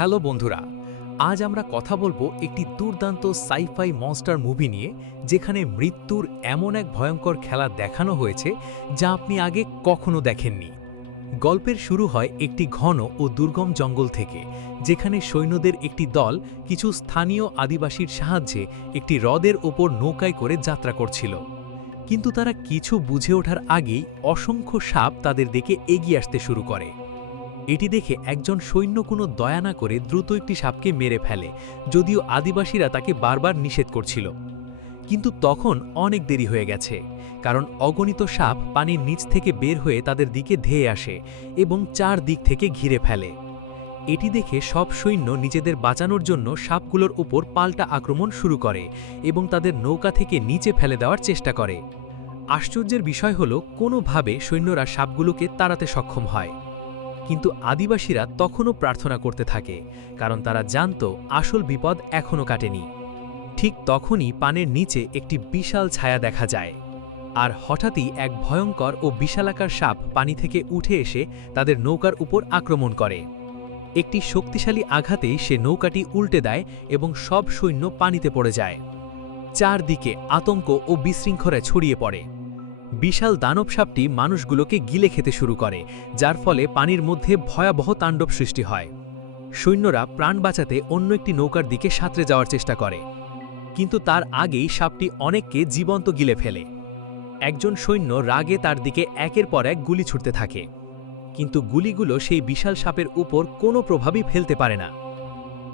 Hello বন্ধুরা, আজ আমরা কথা বলবো একটি দুর্দান্ত সাইফাই মনস্টার মুভি নিয়ে, যেখানে মৃত্যুর এমন এক ভয়ঙ্কর খেলা দেখানো হয়েছে যা আপনি আগে কখনো দেখেননি। গল্পের শুরু হয় একটি ঘন ও দুর্গম জঙ্গল থেকে, যেখানে সৈন্যদের একটি দল কিছু স্থানীয় আদিবাসীর সাহায্যে একটি হ্রদের ওপর নৌকায় করে যাত্রা করছিল। কিন্তু তারা কিছু বুঝে ওঠার আগেই অসংখ্য সাপ তাদের দিকে এগিয়ে আসতে শুরু করে। এটি দেখে একজন সৈন্য কোনো দয়া না করে দ্রুত একটি সাপকে মেরে ফেলে, যদিও আদিবাসীরা তাকে বারবার নিষেধ করছিল। কিন্তু তখন অনেক দেরি হয়ে গেছে, কারণ অগণিত সাপ পানির নিচ থেকে বের হয়ে তাদের দিকে ধেয়ে আসে এবং চারদিক থেকে ঘিরে ফেলে। এটি দেখে সব সৈন্য নিজেদের বাঁচানোর জন্য সাপগুলোর উপর পাল্টা আক্রমণ শুরু করে এবং তাদের নৌকা থেকে নিচে ফেলে দেওয়ার চেষ্টা করে। আশ্চর্যের বিষয় হল, কোনোভাবে সৈন্যরা সাপগুলোকে তাড়াতে সক্ষম হয়। কিন্তু আদিবাসীরা তখনও প্রার্থনা করতে থাকে, কারণ তারা জানত আসল বিপদ এখনও কাটেনি। ঠিক তখনই পানের নিচে একটি বিশাল ছায়া দেখা যায়, আর হঠাৎই এক ভয়ঙ্কর ও বিশালাকার সাপ পানি থেকে উঠে এসে তাদের নৌকার উপর আক্রমণ করে। একটি শক্তিশালী আঘাতেই সে নৌকাটি উল্টে দেয় এবং সব সৈন্য পানিতে পড়ে যায়। চারদিকে আতঙ্ক ও বিশৃঙ্খলা ছড়িয়ে পড়ে। বিশাল দানব সাপটি মানুষগুলোকে গিলে খেতে শুরু করে, যার ফলে পানির মধ্যে ভয়াবহ তাণ্ডব সৃষ্টি হয়। সৈন্যরা প্রাণ বাঁচাতে অন্য একটি নৌকার দিকে সাঁতরে যাওয়ার চেষ্টা করে, কিন্তু তার আগেই সাপটি অনেককে জীবন্ত গিলে ফেলে। একজন সৈন্য রাগে তার দিকে একের পর এক গুলি ছুটতে থাকে, কিন্তু গুলিগুলো সেই বিশাল সাপের উপর কোনো প্রভাবই ফেলতে পারে না।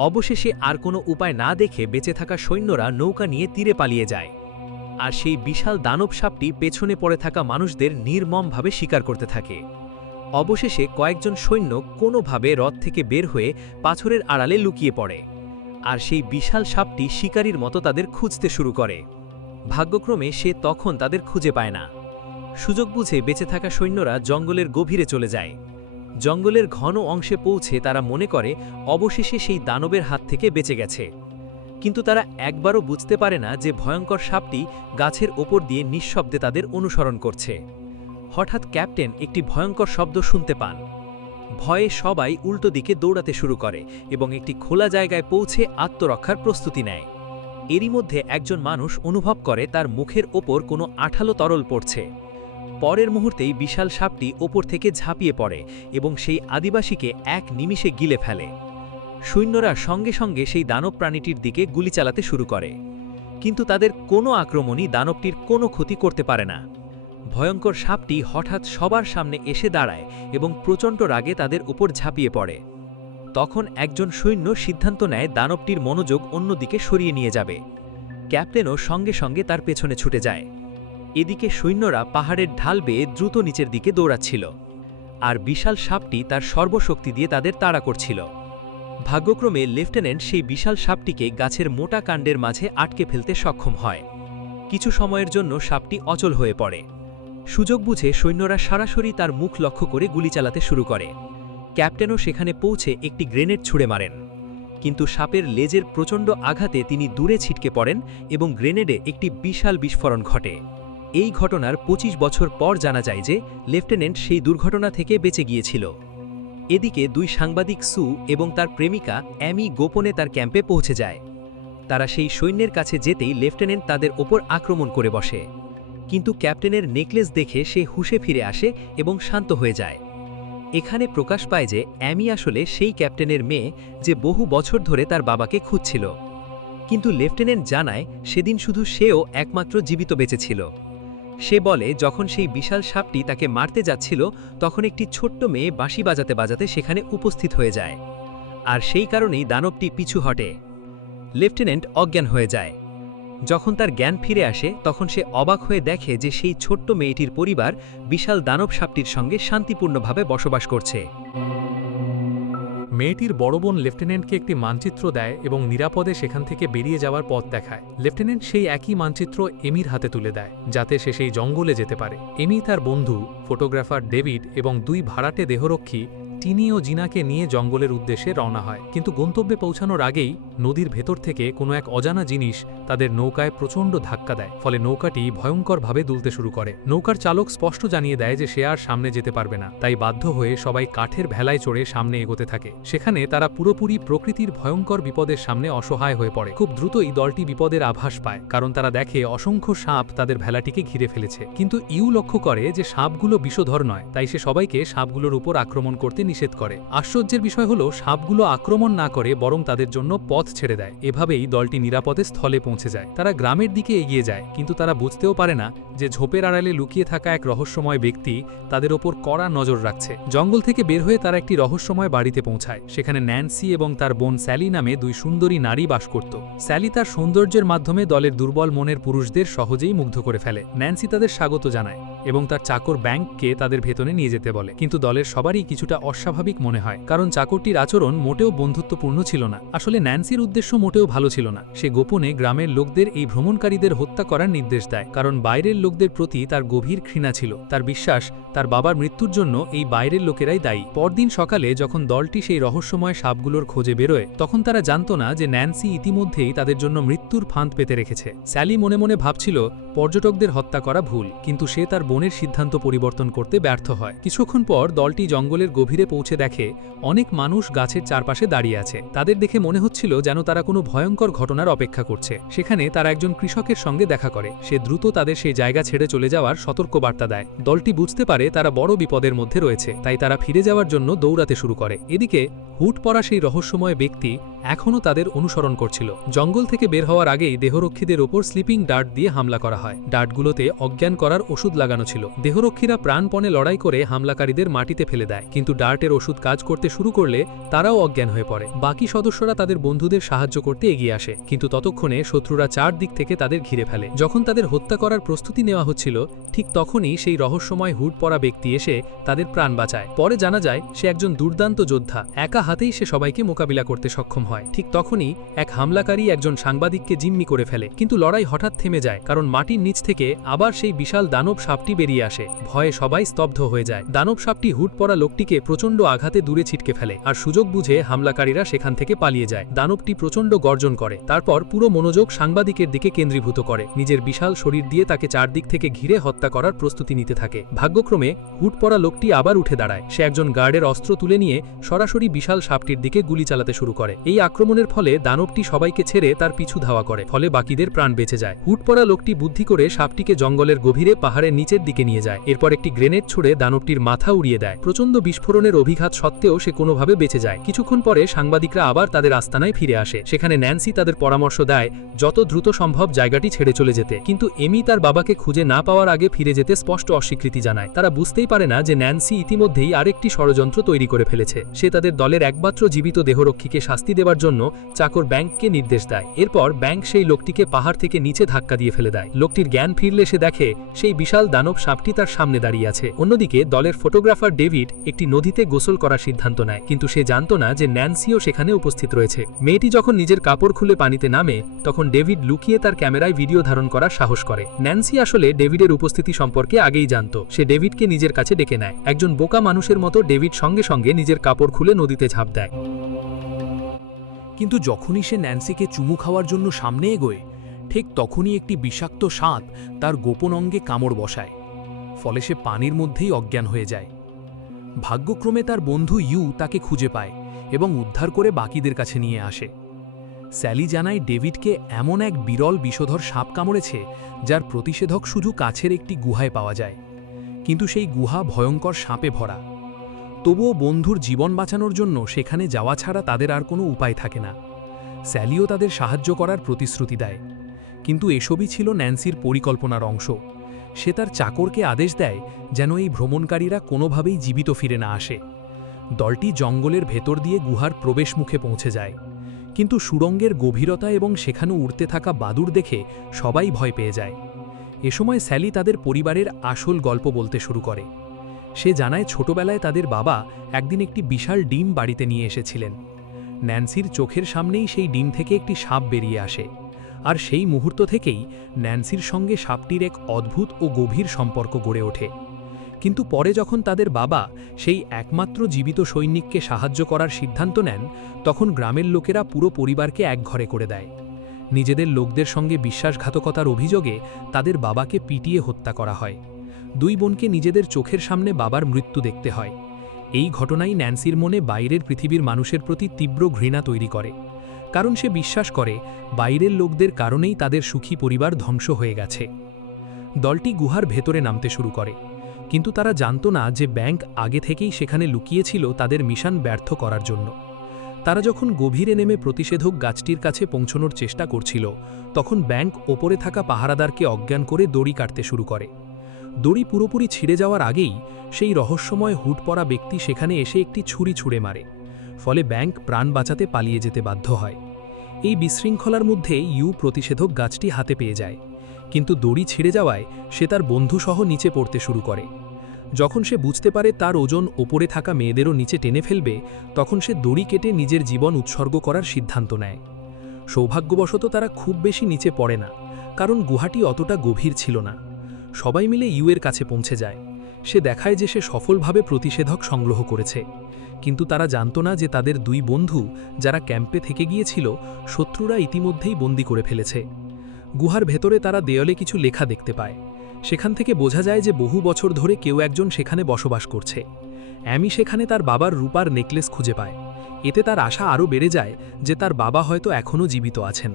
অবশেষে আর কোনো উপায় না দেখে বেঁচে থাকা সৈন্যরা নৌকা নিয়ে তীরে পালিয়ে যায়, আর সেই বিশাল দানব সাপটি পেছনে পড়ে থাকা মানুষদের নির্মমভাবে শিকার করতে থাকে। অবশেষে কয়েকজন সৈন্য কোনোভাবে হ্রদ থেকে বের হয়ে পাথরের আড়ালে লুকিয়ে পড়ে, আর সেই বিশাল সাপটি শিকারীর মতো তাদের খুঁজতে শুরু করে। ভাগ্যক্রমে সে তখন তাদের খুঁজে পায় না। সুযোগ বুঝে বেঁচে থাকা সৈন্যরা জঙ্গলের গভীরে চলে যায়। জঙ্গলের ঘন অংশে পৌঁছে তারা মনে করে অবশেষে সেই দানবের হাত থেকে বেঁচে গেছে, কিন্তু তারা একবারও বুঝতে পারে না যে ভয়ঙ্কর সাপটি গাছের ওপর দিয়ে নিঃশব্দে তাদের অনুসরণ করছে। হঠাৎ ক্যাপ্টেন একটি ভয়ঙ্কর শব্দ শুনতে পান। ভয়ে সবাই উল্টো দিকে দৌড়াতে শুরু করে এবং একটি খোলা জায়গায় পৌঁছে আত্মরক্ষার প্রস্তুতি নেয়। এরই মধ্যে একজন মানুষ অনুভব করে তার মুখের ওপর কোনো আঠালো তরল পড়ছে। পরের মুহূর্তেই বিশাল সাপটি ওপর থেকে ঝাঁপিয়ে পড়ে এবং সেই আদিবাসীকে এক নিমিষে গিলে ফেলে। সৈন্যরা সঙ্গে সঙ্গে সেই দানব প্রাণীটির দিকে গুলি চালাতে শুরু করে, কিন্তু তাদের কোনো আক্রমণই দানবটির কোনো ক্ষতি করতে পারে না। ভয়ঙ্কর সাপটি হঠাৎ সবার সামনে এসে দাঁড়ায় এবং প্রচণ্ড রাগে তাদের উপর ঝাঁপিয়ে পড়ে। তখন একজন সৈন্য সিদ্ধান্ত নেয় দানবটির মনোযোগ অন্যদিকে সরিয়ে নিয়ে যাবে। ক্যাপ্টেনও সঙ্গে সঙ্গে তার পেছনে ছুটে যায়। এদিকে সৈন্যরা পাহাড়ের ঢাল বেয়ে দ্রুত নিচের দিকে দৌড়াচ্ছিল, আর বিশাল সাপটি তার সর্বশক্তি দিয়ে তাদের তাড়া করছিল। ভাগ্যক্রমে লেফটেন্যান্ট সেই বিশাল সাপটিকে গাছের মোটা কাণ্ডের মাঝে আটকে ফেলতে সক্ষম হয়। কিছু সময়ের জন্য সাপটি অচল হয়ে পড়ে। সুযোগ বুঝে সৈন্যরা সরাসরি তার মুখ লক্ষ্য করে গুলি চালাতে শুরু করে। ক্যাপ্টেনও সেখানে পৌঁছে একটি গ্রেনেড ছুঁড়ে মারেন, কিন্তু সাপের লেজের প্রচণ্ড আঘাতে তিনি দূরে ছিটকে পড়েন এবং গ্রেনেডে একটি বিশাল বিস্ফোরণ ঘটে। এই ঘটনার ২৫ বছর পর জানা যায় যে লেফটেন্যান্ট সেই দুর্ঘটনা থেকে বেঁচে গিয়েছিল। এদিকে দুই সাংবাদিক সু এবং তার প্রেমিকা অ্যামি গোপনে তার ক্যাম্পে পৌঁছে যায়। তারা সেই সৈন্যের কাছে যেতেই লেফটেন্যান্ট তাদের ওপর আক্রমণ করে বসে, কিন্তু ক্যাপ্টেনের নেকলেস দেখে সে হুঁশে ফিরে আসে এবং শান্ত হয়ে যায়। এখানে প্রকাশ পায় যে অ্যামি আসলে সেই ক্যাপ্টেনের মেয়ে যে বহু বছর ধরে তার বাবাকে খুঁজছিল। কিন্তু লেফটেন্যান্ট জানায় সেদিন শুধু সেও একমাত্র জীবিত বেঁচে ছিল। সে বলে যখন সেই বিশাল সাপটি তাকে মারতে যাচ্ছিল, তখন একটি ছোট্ট মেয়ে বাঁশি বাজাতে বাজাতে সেখানে উপস্থিত হয়ে যায়, আর সেই কারণেই দানবটি পিছু হটে। লেফটেন্যান্ট অজ্ঞান হয়ে যায়। যখন তার জ্ঞান ফিরে আসে, তখন সে অবাক হয়ে দেখে যে সেই ছোট্ট মেয়েটির পরিবার বিশাল দানব সাপটির সঙ্গে শান্তিপূর্ণভাবে বসবাস করছে। মেয়েটির বড় বোন লেফটেন্যান্টকে একটি মানচিত্র দেয় এবং নিরাপদে সেখান থেকে বেরিয়ে যাওয়ার পথ দেখায়। লেফটেন্যান্ট সেই একই মানচিত্র এমির হাতে তুলে দেয়, যাতে সে সেই জঙ্গলে যেতে পারে। এমি তার বন্ধু ফটোগ্রাফার ডেভিড এবং দুই ভাড়াটে দেহরক্ষী টিনি ও জিনাকে নিয়ে জঙ্গলের উদ্দেশ্যে রওনা হয়, কিন্তু গন্তব্যে পৌঁছানোর আগেই নদীর ভেতর থেকে কোনো এক অজানা জিনিস তাদের নৌকায় প্রচণ্ড ধাক্কা দেয়, ফলে নৌকাটি ভয়ঙ্করভাবে দুলতে শুরু করে। নৌকার চালক স্পষ্ট জানিয়ে দেয় যে সে আর সামনে যেতে পারবে না, তাই বাধ্য হয়ে সবাই কাঠের ভেলায় চড়ে সামনে এগোতে থাকে। সেখানে তারা পুরোপুরি প্রকৃতির ভয়ঙ্কর বিপদের সামনে অসহায় হয়ে পড়ে। খুব দ্রুতই দলটি বিপদের আভাস পায়, কারণ তারা দেখে অসংখ্য সাপ তাদের ভেলাটিকে ঘিরে ফেলেছে। কিন্তু ইউ লক্ষ্য করে যে সাপগুলো বিষধর নয়, তাই সে সবাইকে সাপগুলোর উপর আক্রমণ করতে নিষেধ করে। আশ্চর্যের বিষয় হলো সাপগুলো আক্রমণ না করে বরং তাদের জন্য পথ ছেড়ে দেয়। এভাবেই দলটি নিরাপদে স্থলে পৌঁছে যায়। তারা গ্রামের দিকে এগিয়ে যায়, কিন্তু তারা বুঝতেও পারে না যে ঝোপের আড়ালে লুকিয়ে থাকা এক রহস্যময় ব্যক্তি তাদের ওপর কড়া নজর রাখছে। জঙ্গল থেকে বের হয়ে তারা একটি রহস্যময় বাড়িতে পৌঁছায়। সেখানে ন্যান্সি এবং তার বোন স্যালি নামে দুই সুন্দরী নারী বাস করত। স্যালি তার সৌন্দর্যের মাধ্যমে দলের দুর্বল মনের পুরুষদের সহজেই মুগ্ধ করে ফেলে। ন্যান্সি তাদের স্বাগত জানায় এবং তার চাকর ব্যাংককে তাদের ভেতরে নিয়ে যেতে বলে, কিন্তু দলের সবারই কিছুটা অস্বাভাবিক মনে হয়, কারণ চাকরটির আচরণ মোটেও বন্ধুত্বপূর্ণ ছিল না। আসলে ন্যান্সির উদ্দেশ্য মোটেও ভালো ছিল না। সে গোপনে গ্রামের লোকদের এই ভ্রমণকারীদের হত্যা করার নির্দেশ দেয়, কারণ বাইরের লোকদের প্রতি তার গভীর ঘৃণা ছিল। তার বিশ্বাস তার বাবার মৃত্যুর জন্য এই বাইরের লোকেরাই দায়ী। পরদিন সকালে যখন দলটি সেই রহস্যময় সাপগুলোর খোঁজে বেরোয়, তখন তারা জানত না যে ন্যান্সি ইতিমধ্যেই তাদের জন্য মৃত্যুর ফাঁদ পেতে রেখেছে। স্যালি মনে মনে ভাবছিল পর্যটকদের হত্যা করা ভুল, কিন্তু সে তার বোনের সিদ্ধান্ত পরিবর্তন করতে ব্যর্থ হয়। কিছুক্ষণ পর দলটি জঙ্গলের গভীরে পৌঁছে দেখে অনেক মানুষ গাছের চারপাশে দাঁড়িয়ে আছে। তাদের দেখে মনে হচ্ছিল যেন তারা কোনো ভয়ঙ্কর ঘটনার অপেক্ষা করছে। সেখানে তারা একজন কৃষকের সঙ্গে দেখা করে। সে দ্রুত তাদের সেই জায়গা ছেড়ে চলে যাওয়ার সতর্কবার্তা দেয়। দলটি বুঝতে পারে তারা বড় বিপদের মধ্যে রয়েছে, তাই তারা ফিরে যাওয়ার জন্য দৌড়াতে শুরু করে। এদিকে হুট পড়া সেই রহস্যময় ব্যক্তি এখনও তাদের অনুসরণ করছিল। জঙ্গল থেকে বের হওয়ার আগেই দেহরক্ষীদের ওপর স্লিপিং ডার্ট দিয়ে হামলা করা হয়। ডার্টগুলোতে অজ্ঞান করার ওষুধ লাগানো ছিল। দেহরক্ষীরা প্রাণপণে লড়াই করে হামলাকারীদের মাটিতে ফেলে দেয়, কিন্তু ডার্টের ওষুধ কাজ করতে শুরু করলে তারাও অজ্ঞান হয়ে পড়ে। বাকি সদস্যরা তাদের বন্ধুদের সাহায্য করতে এগিয়ে আসে, কিন্তু ততক্ষণে শত্রুরা চারদিক থেকে তাদের ঘিরে ফেলে। যখন তাদের হত্যা করার প্রস্তুতি নেওয়া হচ্ছিল, ঠিক তখনই সেই রহস্যময় হুট পড়া ব্যক্তি এসে তাদের প্রাণ বাঁচায়। পরে জানা যায় সে একজন দুর্দান্ত যোদ্ধা। একা হাতেই সে সবাইকে মোকাবিলা করতে সক্ষম হয়। ঠিক তখনই এক হামলাকারী একজন সাংবাদিককে জিম্মি করে ফেলে, কিন্তু লড়াই হঠাৎ থেমে যায়, কারণ মাটির নিচ থেকে আবার সেই বিশাল দানব সাপটি বেরিয়ে আসে। ভয়ে সবাই স্তব্ধ হয়ে যায়। দানব সাপটি হুট পড়া লোকটিকে প্রচণ্ড আঘাতে দূরে ছিটকে ফেলে, আর সুযোগ বুঝে হামলাকারীরা সেখান থেকে পালিয়ে যায়। দানবটি প্রচণ্ড গর্জন করে, তারপর পুরো মনোযোগ সাংবাদিকের দিকে কেন্দ্রীভূত করে। নিজের বিশাল শরীর দিয়ে তাকে চারদিক থেকে ঘিরে হত্যা করার প্রস্তুতি নিতে থাকে। ভাগ্যক্রমে হুট পড়া লোকটি আবার উঠে দাঁড়ায়। সে একজন গার্ডের অস্ত্র তুলে নিয়ে সরাসরি বিশাল সাপটির দিকে গুলি চালাতে শুরু করে। এই আক্রমণের ফলে দানবটি সবাইকে ছেড়ে তার পিছু ধাওয়া করে, ফলে বাকিদের প্রাণ বেঁচে যায়। হুট পড়া লোকটি বুদ্ধি করে সাপটিকে জঙ্গলের গভীরে পাহাড়ের নিচের দিকে নিয়ে যায়। এরপর একটি গ্রেনেড ছুড়ে দানবটির মাথা উড়িয়ে দেয়। প্রচণ্ড বিস্ফোরণের অভিঘাত সত্ত্বেও সে কোনোভাবে বেঁচে যায়। কিছুক্ষণ পরে সাংবাদিকরা আবার তাদের আস্তানায় ফিরে আসে। সেখানে ন্যান্সি তাদের পরামর্শ দেয় যত দ্রুত সম্ভব জায়গাটি ছেড়ে চলে যেতে, কিন্তু এমি তার বাবাকে খুঁজে না পাওয়ার আগে ফিরে যেতে স্পষ্ট অস্বীকৃতি জানায়। তারা বুঝতেই পারে না যে ন্যান্সি ইতিমধ্যেই আরেকটি ষড়যন্ত্র তৈরি করে ফেলেছে। সে তাদের দলের একমাত্র জীবিত দেহরক্ষীকে শাস্তি দেওয়ার জন্য চাকর ব্যাংককে নির্দেশ দেয়। এরপর ব্যাংক সেই লোকটিকে পাহাড় থেকে নিচে ধাক্কা দিয়ে ফেলে দেয়। লোকটির জ্ঞান ফিরলে সে দেখে সেই বিশাল দানব সাপটি তার সামনে দাঁড়িয়ে আছে। অন্যদিকে দলের ফটোগ্রাফার ডেভিড একটি নদীতে গোসল করার সিদ্ধান্ত নেয়, কিন্তু সে জানত না যে ন্যান্সিও সেখানে উপস্থিত রয়েছে। মেয়েটি যখন নিজের কাপড় খুলে পানিতে নামে, তখন ডেভিড লুকিয়ে তার ক্যামেরায় ভিডিও ধারণ করার সাহস করে। ন্যান্সি আসলে ডেভিডের উপস্থিতি সম্পর্কে আগেই জানত। সে ডেভিডকে নিজের কাছে ডেকে নেয়। একজন বোকা মানুষের মতো ডেভিড সঙ্গে সঙ্গে নিজের কাপড় খুলে নদীতে ঝাঁপ দেয়। কিন্তু যখনই সে ন্যান্সিকে চুমু খাওয়ার জন্য সামনে এগোয়, ঠিক তখনই একটি বিষাক্ত সাপ তার গোপন অঙ্গে কামড় বসায়, ফলে সে পানির মধ্যেই অজ্ঞান হয়ে যায়। ভাগ্যক্রমে তার বন্ধু ইউ তাকে খুঁজে পায় এবং উদ্ধার করে বাকিদের কাছে নিয়ে আসে। স্যালি জানায় ডেভিডকে এমন এক বিরল বিষধর সাপ কামড়েছে যার প্রতিষেধক শুধু কাছের একটি গুহায় পাওয়া যায়, কিন্তু সেই গুহা ভয়ঙ্কর সাপে ভরা। তবুও বন্ধুর জীবন বাঁচানোর জন্য সেখানে যাওয়া ছাড়া তাদের আর কোনো উপায় থাকে না। স্যালিও তাদের সাহায্য করার প্রতিশ্রুতি দেয়, কিন্তু এসবই ছিল ন্যান্সির পরিকল্পনার অংশ। সে তার চাকরকে আদেশ দেয় যেন এই ভ্রমণকারীরা কোনোভাবেই জীবিত ফিরে না আসে। দলটি জঙ্গলের ভেতর দিয়ে গুহার প্রবেশমুখে পৌঁছে যায়, কিন্তু সুড়ঙ্গের গভীরতা এবং সেখানে উড়তে থাকা বাদুড় দেখে সবাই ভয় পেয়ে যায়। এ সময় স্যালি তাদের পরিবারের আসল গল্প বলতে শুরু করে। সে জানায় ছোটবেলায় তাদের বাবা একদিন একটি বিশাল ডিম বাড়িতে নিয়ে এসেছিলেন। ন্যান্সির চোখের সামনেই সেই ডিম থেকে একটি সাপ বেরিয়ে আসে, আর সেই মুহূর্ত থেকেই ন্যান্সির সঙ্গে সাপটির এক অদ্ভুত ও গভীর সম্পর্ক গড়ে ওঠে। কিন্তু পরে যখন তাদের বাবা সেই একমাত্র জীবিত সৈনিককে সাহায্য করার সিদ্ধান্ত নেন, তখন গ্রামের লোকেরা পুরো পরিবারকে একঘরে করে দেয়। নিজেদের লোকদের সঙ্গে বিশ্বাসঘাতকতার অভিযোগে তাদের বাবাকে পিটিয়ে হত্যা করা হয়। দুই বোনকে নিজেদের চোখের সামনে বাবার মৃত্যু দেখতে হয়। এই ঘটনাই ন্যান্সির মনে বাইরের পৃথিবীর মানুষের প্রতি তীব্র ঘৃণা তৈরি করে, কারণ সে বিশ্বাস করে বাইরের লোকদের কারণেই তাদের সুখী পরিবার ধ্বংস হয়ে গেছে। দলটি গুহার ভেতরে নামতে শুরু করে, কিন্তু তারা জানত না যে ব্যাংক আগে থেকেই সেখানে লুকিয়েছিল তাদের মিশন ব্যর্থ করার জন্য। তারা যখন গভীরে নেমে প্রতিষেধক গাছটির কাছে পৌঁছানোর চেষ্টা করছিল, তখন ব্যাংক ওপরে থাকা পাহারাদারকে অজ্ঞান করে দড়ি কাটতে শুরু করে। দড়ি পুরোপুরি ছিঁড়ে যাওয়ার আগেই সেই রহস্যময় হুড পরা ব্যক্তি সেখানে এসে একটি ছুরি ছুঁড়ে মারে, ফলে ব্যাংক প্রাণ বাঁচাতে পালিয়ে যেতে বাধ্য হয়। এই বিশৃঙ্খলার মধ্যে ইউ প্রতিষেধক গাছটি হাতে পেয়ে যায়, কিন্তু দড়ি ছিঁড়ে যাওয়ায় সে তার বন্ধুসহ নিচে পড়তে শুরু করে। যখন সে বুঝতে পারে তার ওজন ওপরে থাকা মেয়েদেরও নিচে টেনে ফেলবে, তখন সে দড়ি কেটে নিজের জীবন উৎসর্গ করার সিদ্ধান্ত নেয়। সৌভাগ্যবশত তারা খুব বেশি নিচে পড়ে না, কারণ গুহাটি অতটা গভীর ছিল না। সবাই মিলে ইউয়ের কাছে পৌঁছে যায়। সে দেখায় যে সে সফলভাবে প্রতিষেধক সংগ্রহ করেছে, কিন্তু তারা জানত না যে তাদের দুই বন্ধু যারা ক্যাম্পে থেকে গিয়েছিল, শত্রুরা ইতিমধ্যেই বন্দী করে ফেলেছে। গুহার ভেতরে তারা দেয়ালে কিছু লেখা দেখতে পায়। সেখান থেকে বোঝা যায় যে বহু বছর ধরে কেউ একজন সেখানে বসবাস করছে। অ্যামি সেখানে তার বাবার রূপার নেকলেস খুঁজে পায়। এতে তার আশা আরও বেড়ে যায় যে তার বাবা হয়তো এখনও জীবিত আছেন।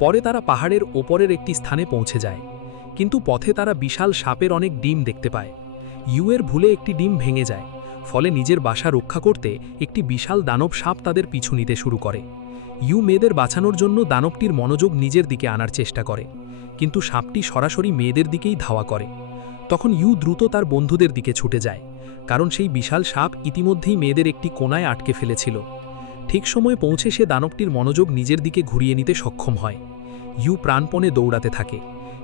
পরে তারা পাহাড়ের ওপরের একটি স্থানে পৌঁছে যায়, কিন্তু পথে তারা বিশাল সাপের অনেক ডিম দেখতে পায়। ইউয়ের ভুলে একটি ডিম ভেঙে যায়, ফলে নিজের বাসা রক্ষা করতে একটি বিশাল দানব সাপ তাদের পিছু নিতে শুরু করে। ইউ মেয়েদের বাঁচানোর জন্য দানবটির মনোযোগ নিজের দিকে আনার চেষ্টা করে, কিন্তু সাপটি সরাসরি মেয়েদের দিকেই ধাওয়া করে। তখন ইউ দ্রুত তার বন্ধুদের দিকে ছুটে যায়, কারণ সেই বিশাল সাপ ইতিমধ্যেই মেয়েদের একটি কোণায় আটকে ফেলেছিল। ঠিক সময়ে পৌঁছে সে দানবটির মনোযোগ নিজের দিকে ঘুরিয়ে নিতে সক্ষম হয়। ইউ প্রাণপণে দৌড়াতে থাকে,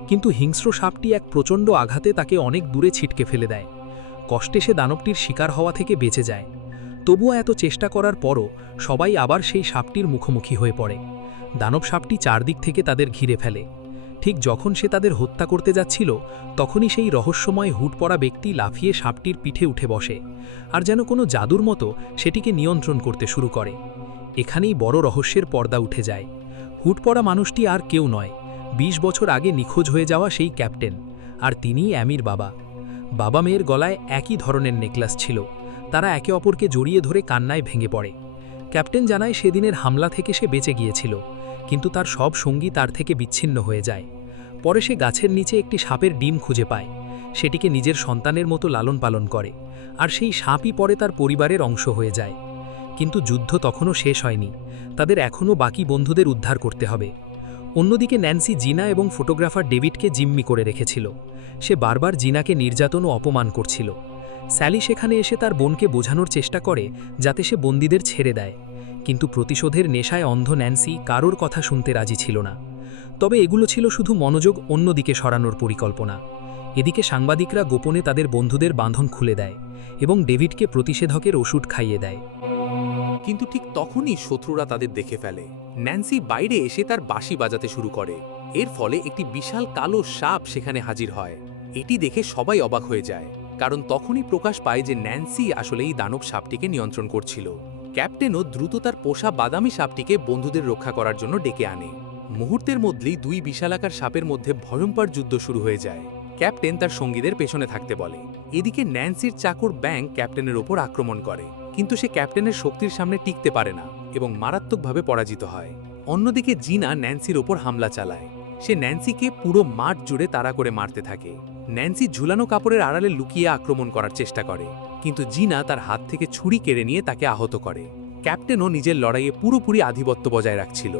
কিন্তু হিংস্র সাপটি এক প্রচণ্ড আঘাতে তাকে অনেক দূরে ছিটকে ফেলে দেয়। কষ্টে সে দানবটির শিকার হওয়া থেকে বেঁচে যায়। তবুও এত চেষ্টা করার পরও সবাই আবার সেই সাপটির মুখোমুখি হয়ে পড়ে। দানব সাপটি চারদিক থেকে তাদের ঘিরে ফেলে। ঠিক যখন সে তাদের হত্যা করতে যাচ্ছিল, তখনই সেই রহস্যময় হুড পরা ব্যক্তি লাফিয়ে সাপটির পিঠে উঠে বসে, আর যেন কোনো জাদুর মতো সেটিকে নিয়ন্ত্রণ করতে শুরু করে। এখানেই বড় রহস্যের পর্দা উঠে যায়। হুড পরা মানুষটি আর কেউ নয়, ২০ বছর আগে নিখোঁজ হয়ে যাওয়া সেই ক্যাপ্টেন, আর তিনিই অ্যামির বাবা। বাবা মেয়ের গলায় একই ধরনের নেকলেস ছিল। তারা একে অপরকে জড়িয়ে ধরে কান্নায় ভেঙে পড়ে। ক্যাপ্টেন জানায় সেদিনের হামলা থেকে সে বেঁচে গিয়েছিল, কিন্তু তার সব সঙ্গী তার থেকে বিচ্ছিন্ন হয়ে যায়। পরে সে গাছের নিচে একটি সাপের ডিম খুঁজে পায়, সেটিকে নিজের সন্তানের মতো লালন পালন করে, আর সেই সাপই পরে তার পরিবারের অংশ হয়ে যায়। কিন্তু যুদ্ধ তখনও শেষ হয়নি, তাদের এখনও বাকি বন্ধুদের উদ্ধার করতে হবে। অন্যদিকে ন্যান্সি জিনা এবং ফটোগ্রাফার ডেভিডকে জিম্মি করে রেখেছিল। সে বারবার জিনাকে নির্যাতন ও অপমান করছিল। স্যালি সেখানে এসে তার বোনকে বোঝানোর চেষ্টা করে যাতে সে বন্দীদের ছেড়ে দেয়, কিন্তু প্রতিশোধের নেশায় অন্ধ ন্যান্সি কারোর কথা শুনতে রাজি ছিল না। তবে এগুলো ছিল শুধু মনোযোগ অন্যদিকে সরানোর পরিকল্পনা। এদিকে সাংবাদিকরা গোপনে তাদের বন্ধুদের বাঁধন খুলে দেয় এবং ডেভিডকে প্রতিষেধকের ওষুধ খাইয়ে দেয়। কিন্তু ঠিক তখনই শত্রুরা তাদের দেখে ফেলে। ন্যান্সি বাইরে এসে তার বাঁশি বাজাতে শুরু করে। এর ফলে একটি বিশাল কালো সাপ সেখানে হাজির হয়। এটি দেখে সবাই অবাক হয়ে যায়, কারণ তখনই প্রকাশ পায় যে ন্যান্সি আসলে এই দানব সাপটিকে নিয়ন্ত্রণ করছিল। ক্যাপ্টেনও দ্রুত তার পোষা বাদামি সাপটিকে বন্ধুদের রক্ষা করার জন্য ডেকে আনে। মুহূর্তের মধ্যেই দুই বিশালাকার সাপের মধ্যে ভয়ঙ্কর যুদ্ধ শুরু হয়ে যায়। ক্যাপ্টেন তার সঙ্গীদের পেছনে থাকতে বলে। এদিকে ন্যান্সির চাকর ব্যাংক ক্যাপ্টেনের ওপর আক্রমণ করে, কিন্তু সে ক্যাপ্টেনের শক্তির সামনে টিকতে পারে না এবং মারাত্মকভাবে পরাজিত হয়। অন্যদিকে জিনা ন্যান্সির ওপর হামলা চালায়। সে ন্যান্সিকে পুরো মাঠ জুড়ে তাড়া করে মারতে থাকে। ন্যান্সি ঝুলানো কাপড়ের আড়ালে লুকিয়ে আক্রমণ করার চেষ্টা করে, কিন্তু জিনা তার হাত থেকে ছুরি কেড়ে নিয়ে তাকে আহত করে। ক্যাপ্টেনও নিজের লড়াইয়ে পুরোপুরি আধিপত্য বজায় রাখছিল।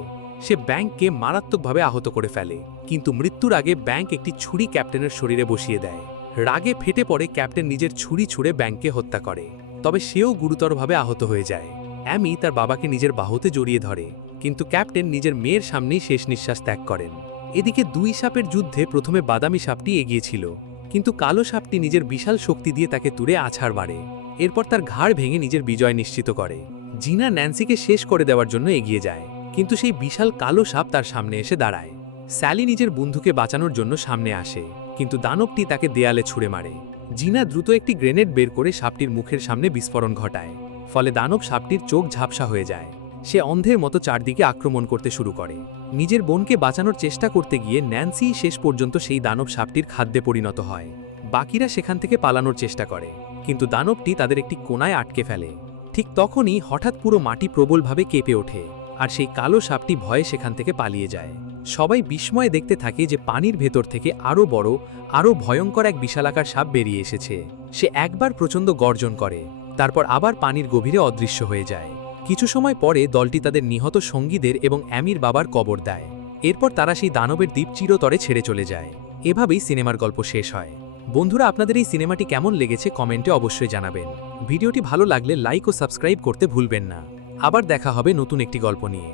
সে ব্যাংককে মারাত্মকভাবে আহত করে ফেলে, কিন্তু মৃত্যুর আগে ব্যাংক একটি ছুরি ক্যাপ্টেনের শরীরে বসিয়ে দেয়। রাগে ফেটে পড়ে ক্যাপ্টেন নিজের ছুরি ছুঁড়ে ব্যাংককে হত্যা করে, তবে সেও গুরুতরভাবে আহত হয়ে যায়। অ্যামি তার বাবাকে নিজের বাহুতে জড়িয়ে ধরে, কিন্তু ক্যাপ্টেন নিজের মেয়ের সামনেই শেষ নিঃশ্বাস ত্যাগ করেন। এদিকে দুই সাপের যুদ্ধে প্রথমে বাদামি সাপটি এগিয়েছিল, কিন্তু কালো সাপটি নিজের বিশাল শক্তি দিয়ে তাকে দূরে আছাড় মারে। এরপর তার ঘাড় ভেঙে নিজের বিজয় নিশ্চিত করে। জিনা ন্যান্সিকে শেষ করে দেওয়ার জন্য এগিয়ে যায়, কিন্তু সেই বিশাল কালো সাপ তার সামনে এসে দাঁড়ায়। স্যালি নিজের বন্ধুকে বাঁচানোর জন্য সামনে আসে, কিন্তু দানবটি তাকে দেয়ালে ছুঁড়ে মারে। জিনা দ্রুত একটি গ্রেনেড বের করে সাপটির মুখের সামনে বিস্ফোরণ ঘটায়, ফলে দানব সাপটির চোখ ঝাপসা হয়ে যায়। সে অন্ধের মতো চারদিকে আক্রমণ করতে শুরু করে। নিজের বোনকে বাঁচানোর চেষ্টা করতে গিয়ে ন্যান্সি শেষ পর্যন্ত সেই দানব সাপটির খাদ্যে পরিণত হয়। বাকিরা সেখান থেকে পালানোর চেষ্টা করে, কিন্তু দানবটি তাদের একটি কোণায় আটকে ফেলে। ঠিক তখনই হঠাৎ পুরো মাটি প্রবলভাবে কেঁপে ওঠে, আর সেই কালো সাপটি ভয়ে সেখান থেকে পালিয়ে যায়। সবাই বিস্ময়ে দেখতে থাকে যে পানির ভেতর থেকে আরও বড়, আরও ভয়ঙ্কর এক বিশালাকার সাপ বেরিয়ে এসেছে। সে একবার প্রচণ্ড গর্জন করে, তারপর আবার পানির গভীরে অদৃশ্য হয়ে যায়। কিছু সময় পরে দলটি তাদের নিহত সঙ্গীদের এবং অ্যামির বাবার কবর দেয়। এরপর তারা সেই দানবের দ্বীপ চিরতরে ছেড়ে চলে যায়। এভাবেই সিনেমার গল্প শেষ হয়। বন্ধুরা, আপনাদের এই সিনেমাটি কেমন লেগেছে কমেন্টে অবশ্যই জানাবেন। ভিডিওটি ভালো লাগলে লাইক ও সাবস্ক্রাইব করতে ভুলবেন না। আবার দেখা হবে নতুন একটি গল্প নিয়ে।